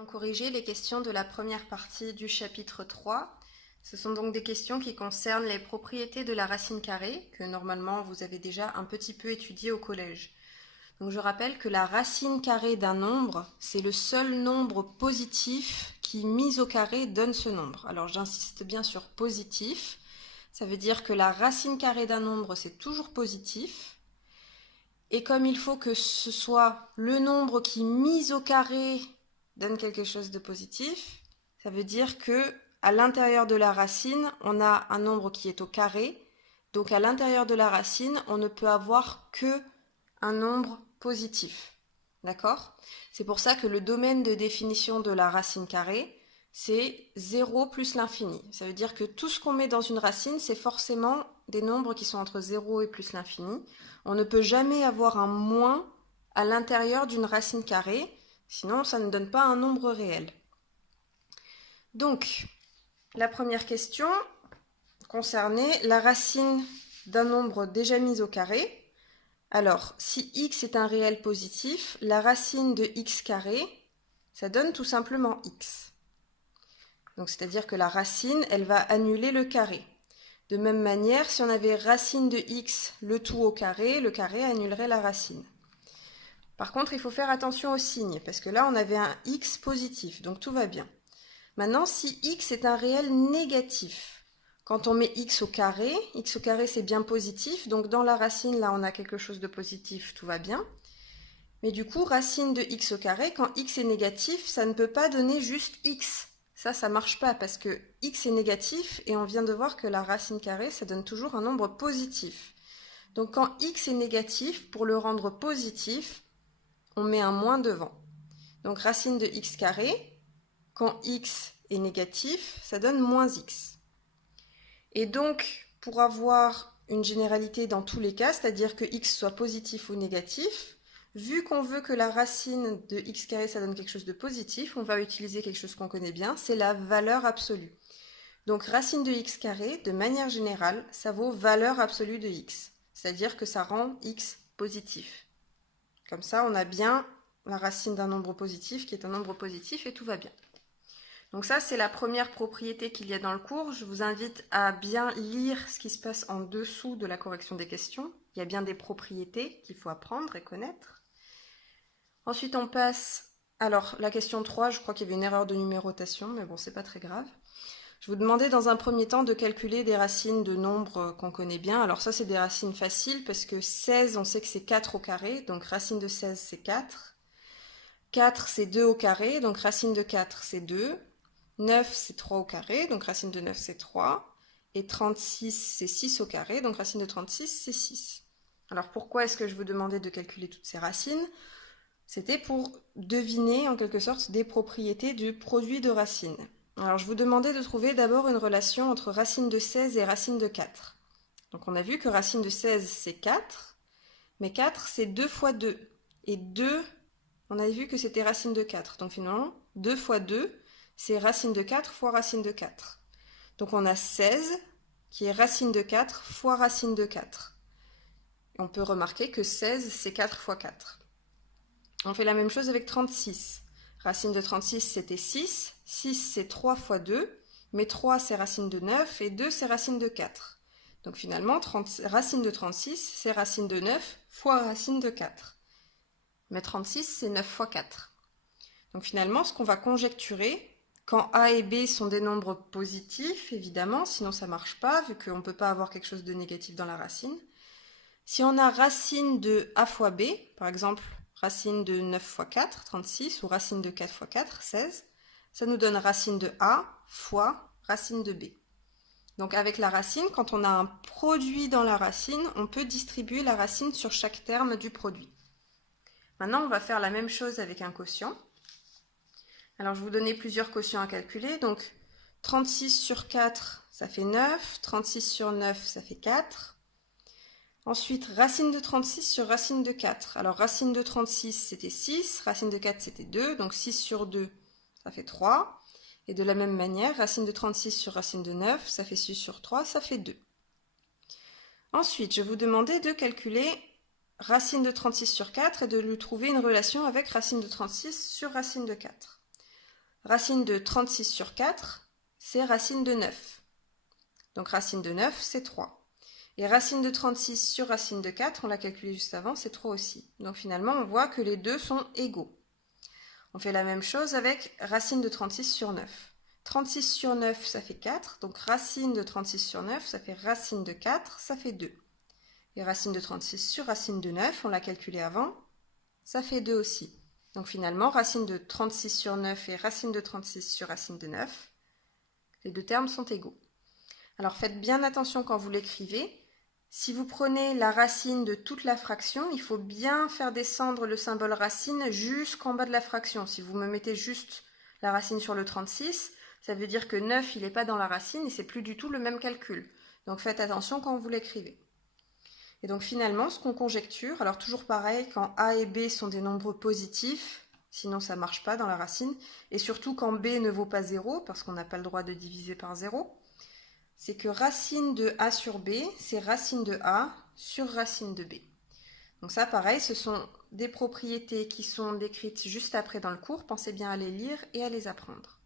Allons corriger les questions de la première partie du chapitre 3. Ce sont donc des questions qui concernent les propriétés de la racine carrée, que normalement vous avez déjà un petit peu étudié au collège. Donc je rappelle que la racine carrée d'un nombre, c'est le seul nombre positif qui, mis au carré, donne ce nombre. Alors j'insiste bien sur positif. Ça veut dire que la racine carrée d'un nombre, c'est toujours positif. Et comme il faut que ce soit le nombre qui, mis au carré, donne quelque chose de positif, ça veut dire que à l'intérieur de la racine, on a un nombre qui est au carré. Donc à l'intérieur de la racine, on ne peut avoir que un nombre positif. D'accord? C'est pour ça que le domaine de définition de la racine carrée, c'est 0 plus l'infini. Ça veut dire que tout ce qu'on met dans une racine, c'est forcément des nombres qui sont entre 0 et plus l'infini. On ne peut jamais avoir un moins à l'intérieur d'une racine carrée, sinon ça ne donne pas un nombre réel. Donc, la première question concernait la racine d'un nombre déjà mis au carré. Alors, si x est un réel positif, la racine de x carré, ça donne tout simplement x. Donc, c'est-à-dire que la racine, elle va annuler le carré. De même manière, si on avait racine de x, le tout au carré, le carré annulerait la racine. Par contre, il faut faire attention au signe, parce que là, on avait un x positif, donc tout va bien. Maintenant, si x est un réel négatif, quand on met x au carré c'est bien positif, donc dans la racine, là, on a quelque chose de positif, tout va bien. Mais du coup, racine de x au carré, quand x est négatif, ça ne peut pas donner juste x. Ça marche pas, parce que x est négatif, et on vient de voir que la racine carrée, ça donne toujours un nombre positif. Donc quand x est négatif, pour le rendre positif, on met un moins devant. Donc racine de x carré, quand x est négatif, ça donne moins x. Et donc, pour avoir une généralité dans tous les cas, c'est-à-dire que x soit positif ou négatif, vu qu'on veut que la racine de x carré, ça donne quelque chose de positif, on va utiliser quelque chose qu'on connaît bien, c'est la valeur absolue. Donc racine de x carré, de manière générale, ça vaut valeur absolue de x, c'est-à-dire que ça rend x positif. Comme ça, on a bien la racine d'un nombre positif qui est un nombre positif et tout va bien. Donc ça, c'est la première propriété qu'il y a dans le cours. Je vous invite à bien lire ce qui se passe en dessous de la correction des questions. Il y a bien des propriétés qu'il faut apprendre et connaître. Ensuite, on passe... Alors, la question 3, je crois qu'il y avait une erreur de numérotation, mais bon, c'est pas très grave. Je vous demandais dans un premier temps de calculer des racines de nombres qu'on connaît bien. Alors ça, c'est des racines faciles parce que 16, on sait que c'est 4 au carré, donc racine de 16, c'est 4. 4, c'est 2 au carré, donc racine de 4, c'est 2. 9, c'est 3 au carré, donc racine de 9, c'est 3. Et 36, c'est 6 au carré, donc racine de 36, c'est 6. Alors pourquoi est-ce que je vous demandais de calculer toutes ces racines? C'était pour deviner en quelque sorte des propriétés du produit de racines. Alors je vous demandais de trouver d'abord une relation entre racine de 16 et racine de 4. Donc on a vu que racine de 16 c'est 4, mais 4 c'est 2 fois 2. Et 2, on a vu que c'était racine de 4. Donc finalement, 2 fois 2, c'est racine de 4 fois racine de 4. Donc on a 16 qui est racine de 4 fois racine de 4. Et on peut remarquer que 16 c'est 4 fois 4. On fait la même chose avec 36. Racine de 36, c'était 6. 6, c'est 3 fois 2. Mais 3, c'est racine de 9. Et 2, c'est racine de 4. Donc finalement, racine de 36, c'est racine de 9 fois racine de 4. Mais 36, c'est 9 fois 4. Donc finalement, ce qu'on va conjecturer, quand A et B sont des nombres positifs, évidemment, sinon ça ne marche pas, vu qu'on ne peut pas avoir quelque chose de négatif dans la racine. Si on a racine de A fois B, par exemple, racine de 9 fois 4, 36, ou racine de 4 fois 4, 16, ça nous donne racine de A fois racine de B. Donc avec la racine, quand on a un produit dans la racine, on peut distribuer la racine sur chaque terme du produit. Maintenant, on va faire la même chose avec un quotient. Alors je vais vous donner plusieurs quotients à calculer. Donc 36 sur 4, ça fait 9. 36 sur 9, ça fait 4. Ensuite, racine de 36 sur racine de 4. Alors, racine de 36, c'était 6. Racine de 4, c'était 2. Donc, 6 sur 2, ça fait 3. Et de la même manière, racine de 36 sur racine de 9, ça fait 6 sur 3, ça fait 2. Ensuite, je vais vous demander de calculer racine de 36 sur 4 et de lui trouver une relation avec racine de 36 sur racine de 4. Racine de 36 sur 4, c'est racine de 9. Donc racine de 9, c'est 3. Et racine de 36 sur racine de 4, on l'a calculé juste avant, c'est 3 aussi. Donc finalement, on voit que les deux sont égaux. On fait la même chose avec racine de 36 sur 9. 36 sur 9, ça fait 4. Donc racine de 36 sur 9, ça fait racine de 4, ça fait 2. Et racine de 36 sur racine de 9, on l'a calculé avant, ça fait 2 aussi. Donc finalement, racine de 36 sur 9 et racine de 36 sur racine de 9, les deux termes sont égaux. Alors faites bien attention quand vous l'écrivez. Si vous prenez la racine de toute la fraction, il faut bien faire descendre le symbole racine jusqu'en bas de la fraction. Si vous me mettez juste la racine sur le 36, ça veut dire que 9, il n'est pas dans la racine et c'est plus du tout le même calcul. Donc faites attention quand vous l'écrivez. Et donc finalement, ce qu'on conjecture, alors toujours pareil, quand A et B sont des nombres positifs, sinon ça ne marche pas dans la racine, et surtout quand B ne vaut pas 0, parce qu'on n'a pas le droit de diviser par 0, c'est que racine de A sur B, c'est racine de A sur racine de B. Donc ça, pareil, ce sont des propriétés qui sont décrites juste après dans le cours. Pensez bien à les lire et à les apprendre.